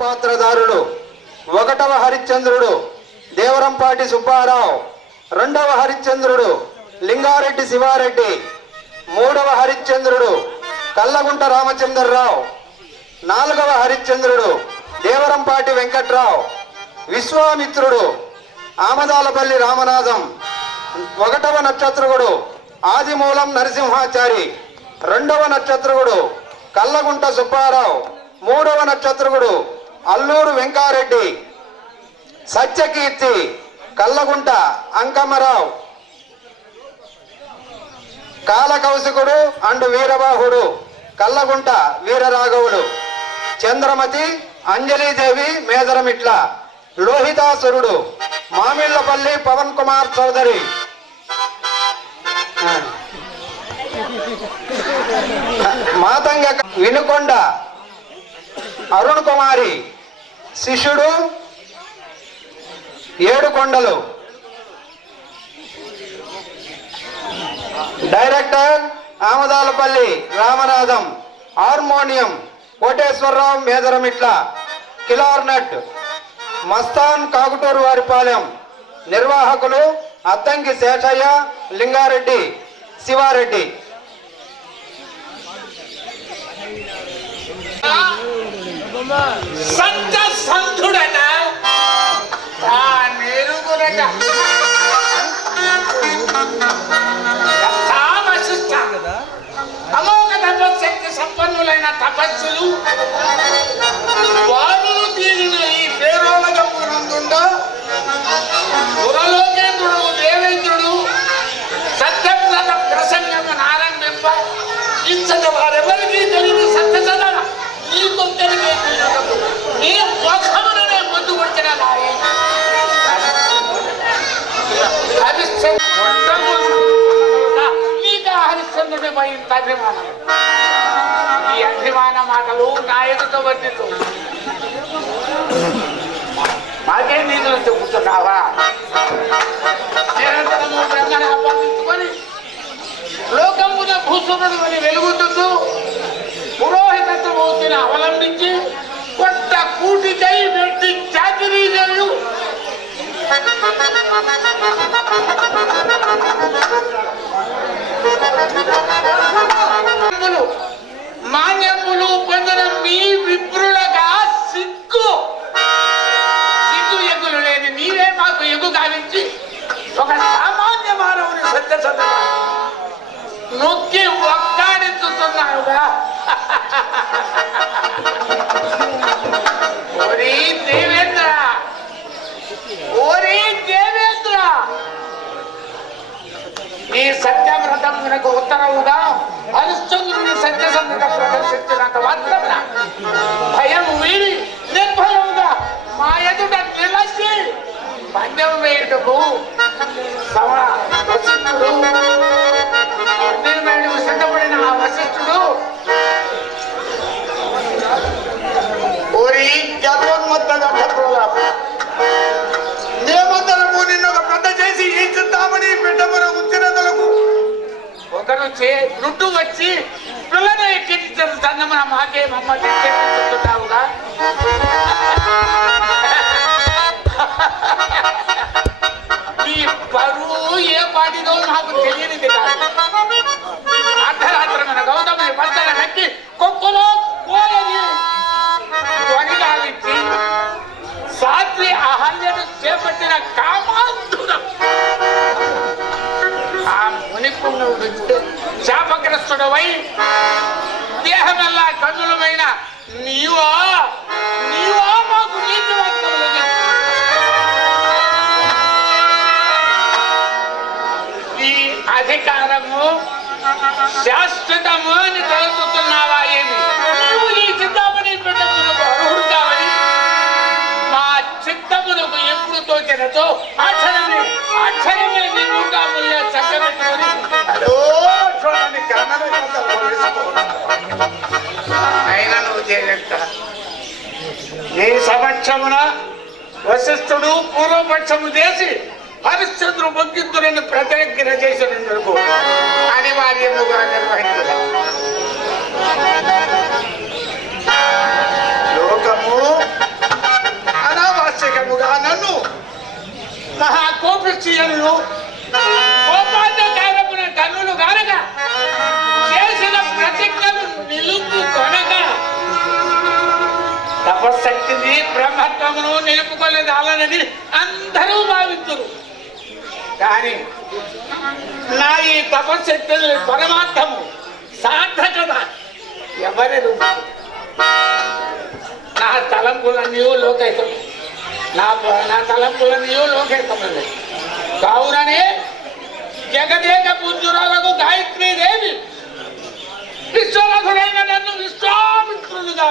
పాత్రధారుడు ఒకటవ హరిశ్చంద్రుడు దేవరంపాటి సుబ్బారావు, రెండవ హరిశ్చంద్రుడు లింగారెడ్డి శివారెడ్డి, మూడవ హరిశ్చంద్రుడు కల్లగుంట రామచంద్రరావు, నాలుగవ హరిశ్చంద్రుడు దేవరంపాటి వెంకట్రావు, విశ్వామిత్రుడు ఆమదాలపల్లి రామనాథం, ఒకటవ నక్షత్రకుడు ఆదిమూలం నరసింహాచారి, రెండవ నక్షత్రకుడు కల్లగుంట సుబ్బారావు, మూడవ నక్షత్రకుడు అల్లూరు వెంకారెడ్డి, సత్యకీర్తి కల్లగుంట అంకమ్మరావు, కాలకౌశికుడు అండ్ వీరబాహుడు కల్లగుంట వీరరాఘవుడు, చంద్రమతి అంజలీదేవి మేదరమిట్ల, లోహితాసురుడు మామిళ్లపల్లి పవన్ కుమార్ చౌదరి, మాతంగ వినుకొండ అరుణ్ కుమారి, శిష్యుడు ఏడుకొండలు, డైరెక్టర్ ఆమదాలపల్లి రామనాథం, హార్మోనియం కోటేశ్వరరావు మేదరమిట్ల, కిలార్నట్ మస్తాన్ కాకుటూరు వారిపాలెం, నిర్వాహకులు అద్దంకి శేషయ్య, లింగారెడ్డి శివారెడ్డి. సంత సంతుడట మెరుగునట అమోఘ తపశక్తి సంపన్నులైన తపస్సులు వారులు తీరిన ఈ పేరోలగంపునందుండో పురలోకేంద్రుడు దేవేంద్రుడు సత్యవ్రత ప్రసంగము నారంభింప ఇచ్చట వారెవరికీ తెలియదు సత్యసద ఈ కొందరికే తెలియదు నీ ముఖముననే ముందు కొడిచిన నాయే హరిశ్చంద్ర హరిశ్చంద్ర దేవునిపై ఇంత అభిమానం. ఈ అభిమాన మాటలు నా ఎదుట వర్ణితు. మాకే నీతులు చెబుతున్నావా? నిరంతరము బ్రహ్మను ఆపాదించుకొని లోకమున భూసురుడు అని వెలుగుతుంటూ పురోహితత్వమూర్తిని అవలంబించి కొత్త కూటికై వ్యక్తి చాకిరీ చేయు మాన్యములు పొందిన మీ విప్రులుగా సిగ్గు ఎగ్గులు లేని నీవే మాకు ఎగ్గు గావించి ఒక సామాన్య మానవుని సత్యసత్య నొక్కి ఒక్కాడించుతున్నావుగా. ఓరి దేవేంద్ర, ఓరి దేవేంద్ర, ఈ సత్యవ్రతమునకు ఉత్తరవుగా హరిశ్చంద్రుని సత్యసంధత ప్రదర్శించినంత మాత్రమున భయం వీడి నిర్భయముగా మా ఎదుట నిలచి పందెం వేయుటకు వశిష్ఠుడు సిద్ధపడిన ఆ వశిష్ఠుడు ఓరి గర్వోన్మత్తగా మేమందరము నిన్న ఒక పెద్ద చేసి ఈ చింతామణి బిడ్డమున ఉంచినందులకు ఒకరు రుట్టు వచ్చి పిల్లను ఎక్కించారు సన్నమున మాకే మమ్మల్ని ఎక్కించుకుంటావుగా. ఈ పరువు ఏ పాటిదో నాకు తెలియనిది కాదు. అర్ధరాత్రమైన గౌతముని పచ్చల నక్కి కొక్కులో కోయని ధ్వనిగాలించి సాత్వి అహల్యను చేపట్టిన కామాంతుడు ఆ మునిపుణ్ణుడు శాపగ్రస్తుడవై దేహమెల్లా కన్నులమైన నీవా మాకు నీతి వాక్యములు ఈ అధికారము శాశ్వతము అని తెలుపుతున్నావా? ఏమి నీవు ఈ చింతామణి బిడ్డమునకు అర్హుడు కావని మా చిత్తమునకు ఎప్పుడు తోచినతో అక్షరమే నిన్ను కాముల్య చక్కబెట్టుకొని చూడండి అయినా నువ్వు చేయలేక ఈ సమక్షమున వశిష్ఠుడు పూర్వపక్షము చేసి హరిశ్చంద్రు బొగ్గిద్దులను ప్రతిజ్ఞ చేసినందుకు అనివార్యముగా నిర్వహించారు. లోకము అనావశ్యకముగా నన్ను మహాకోపిష్టియనులు కోపాంధకారమున కన్నులు గానక చేసిన ప్రతిజ్ఞలు నిలుపు కొనక తపశక్తిని బ్రహ్మత్వమును నిలుపుకొనేదాలనని అందరూ భావించరు. కానీ నా ఈ తపశక్తి పరమార్థము సార్థకత ఎవరెరు? నా తలంపులన్నీ లోకైతం, నా తలంపులన్నీ లోకైతములు కావుననే జగదేక పూజ్యురాలకు గాయత్రీదేవి విశ్వనాథుడైన నన్ను విశ్వామిత్రులుగా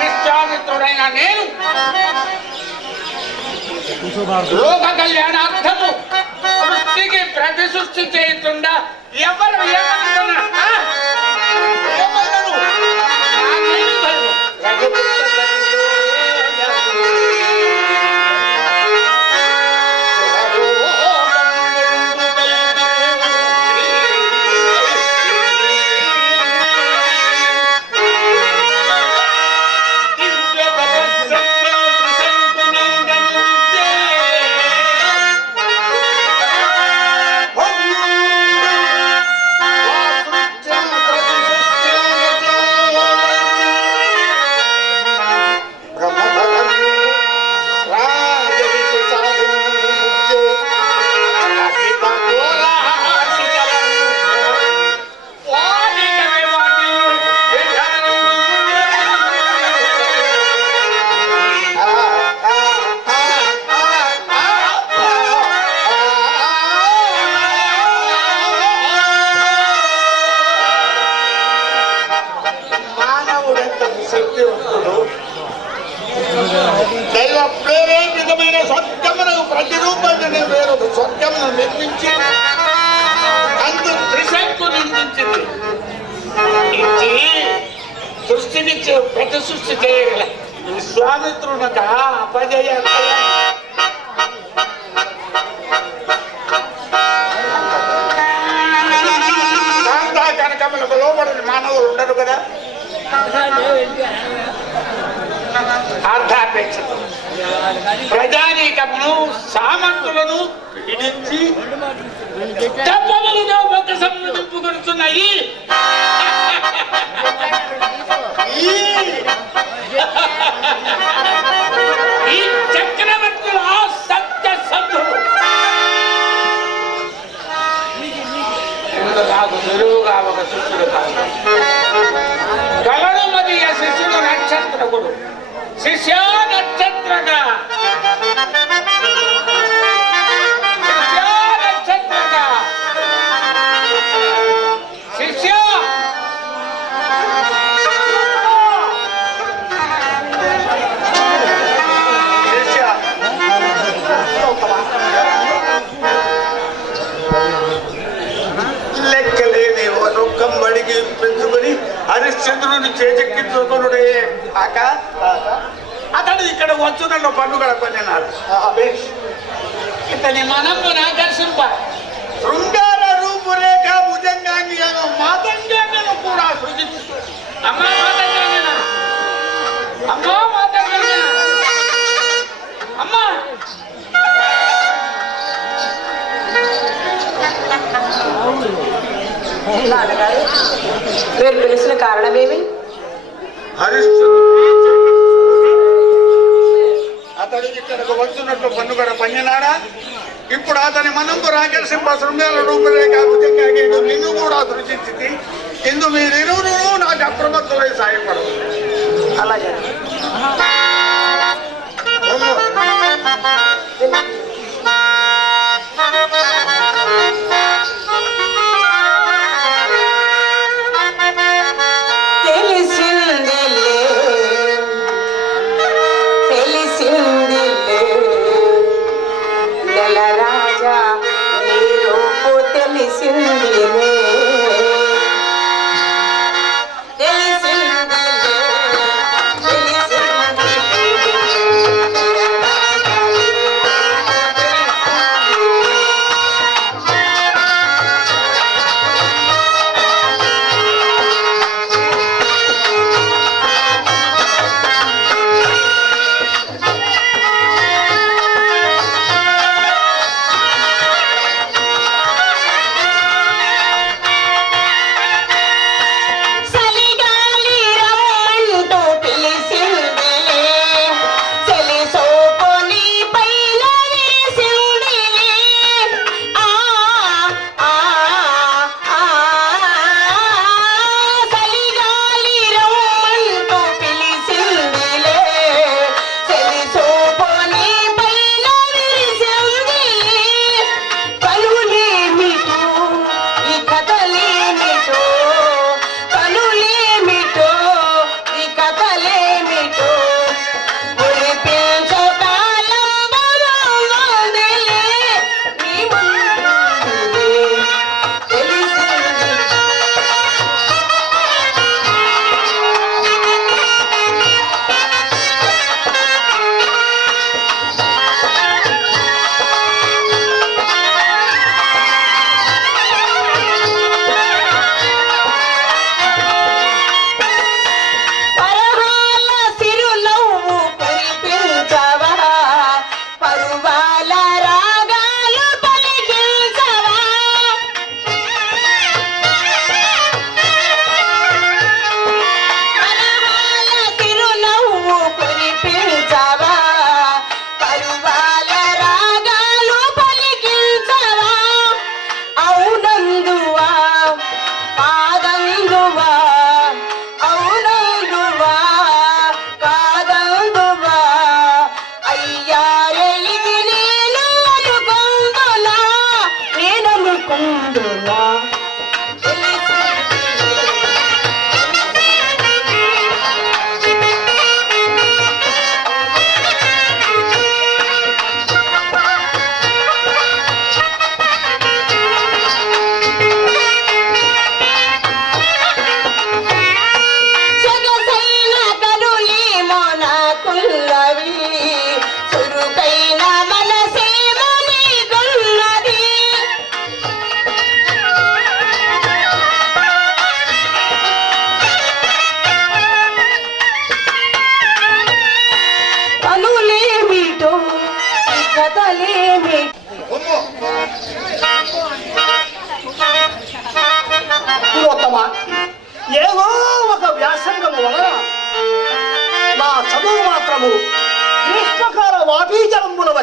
విశ్వామిత్రుడైన నేను లోక కళ్యాణార్థము సృష్టికి ప్రతి సృష్టి చేయుతుండా ఎవరు ఏమనుకున్నా స్వర్గమును నిర్మించి అందు త్రిశంకు నిర్మించింది. ఇది సృష్టిని ప్రతి సృష్టి చేయగల విశ్వామిత్రునక అపజయ కనకములకు లోబడిన మానవులు ఉండరు కదా. అర్ధాపేక్షతో ప్రజానీకమును సామంతులను పీడించి తప్పములుగా ఒక సమ్ము నింపుకొడుతున్నాయి. ఈ చక్రవర్తుల సత్య సంధులు నాకు నిలువుగా ఒక శిష్యుడు కాదు. కలడు మరి శిష్యుడు నక్షత్రకుడు శిష్య నక్షత్రగా శిష్య లెక్కలేని రొక్కం బడికి పెంచుకొని హరిశ్చంద్రుని చేజెక్కించుకునుడే కాక అతడు ఇక్కడ వచ్చు నన్ను పండుగ పనినాడు. ఇతని మనము నాకర్షింప శృంగార రూపురేఖ భుజంగాంగి మాతంగాంగను కూడా సృజించు. అమ్మా మాతంగాంగన, అమ్మా మాతంగాంగన, అమ్మా మీరు పిలిచిన కారణమేమి? అతడు ఇక్కడకు వచ్చున్నట్టు పన్నుగడ పన్నినాడా? ఇప్పుడు అతని మనంకు రాకర్షింప శృంగాల రూపురేఖ భుజంగా నిన్ను కూడా సృష్టించింది. ఇందు మీరిరువురు నాకు అప్రమత్తులై సాయపడదు. అలాగే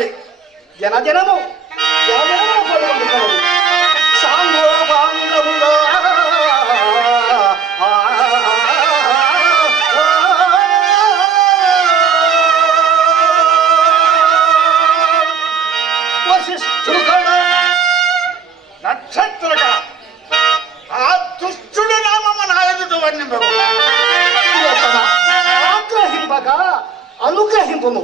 వలె జనజనము జనజనము పలుకొందుతాడు. సాంగోపాంగముగా నక్షత్రక ఆ దుష్టుడు నామము నా ఎదుట వర్ణింపకు. ఆగ్రహింపక అనుగ్రహింపుము.